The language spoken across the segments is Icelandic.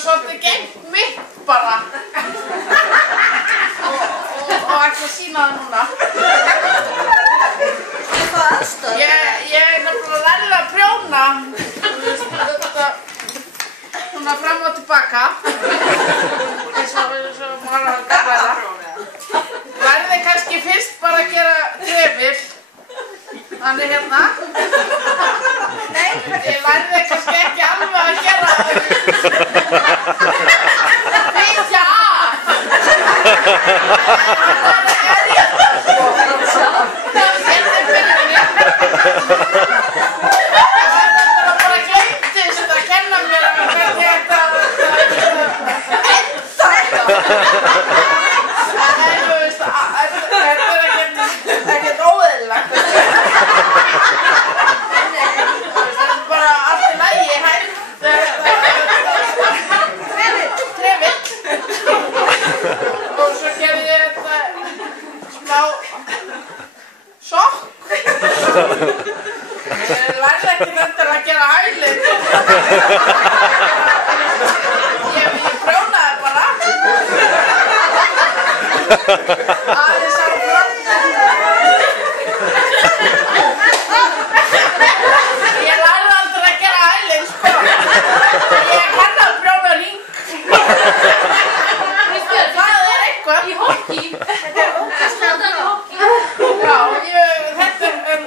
svolítið gengt mitt bara. Og ætla að sýna það núna. Hvað aðstoð? Ég nefnilega lærði að prjóna. Svona fram og tilbaka. Eins og maður að gera það. Lærði kannski fyrst bara að gera trefil. Þannig hérna. Nei, ég lærði kannski ekki alveg að gera byggja af. Bara gleymdist að kenna mér hvernig þetta ekkert óeðlilegt. Þetta er bara allt í lagi, trefil. Og svo gerði ég þetta smá sokk. Ég lærði ekki þetta að gera hælinn. Ég prjónaði bara. Aðeins á fronten. Ég lærði aldrei að gera hælinn, sko. Ég kann að prjóna hring. Það er eitthvað. Í hockey. Þetta er ógeðslega í hockey. Já,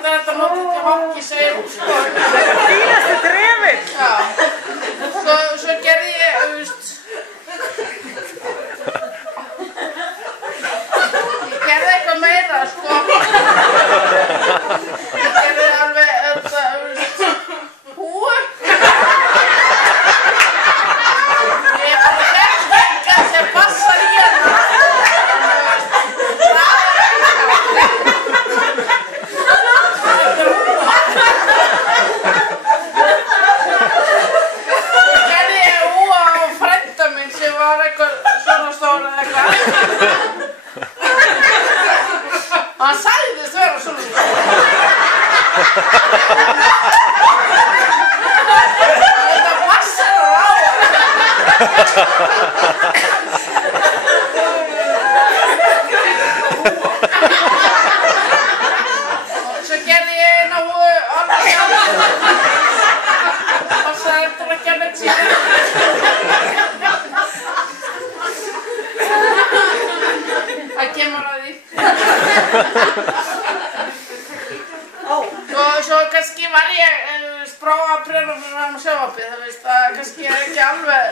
þetta móti til hockey segir hún, sko. Fínasti trefil. Já. Svo gerði ég, ég gerði eitthvað meira, sko. Ég gerði alveg þetta, húu. Ég bara hreppvenga sem passar í hana. Hann sagðist vera svona. Þetta passar á hann. Og svo gerði ég eina húfu alveg saman. Passaði eftir að gera þetta síðan. Það kemur að því. Svo kannski var ég sprá að prjóna fyrir hann sjónvarpið, það veist að kannski ég ekki alveg.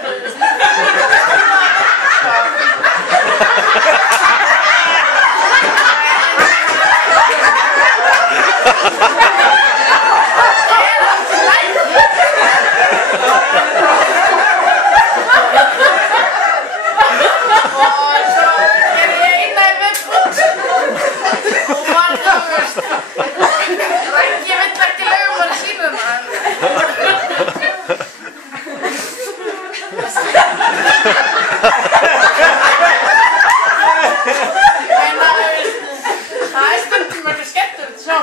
Það er stundum ekki skemmtilegt að sjá.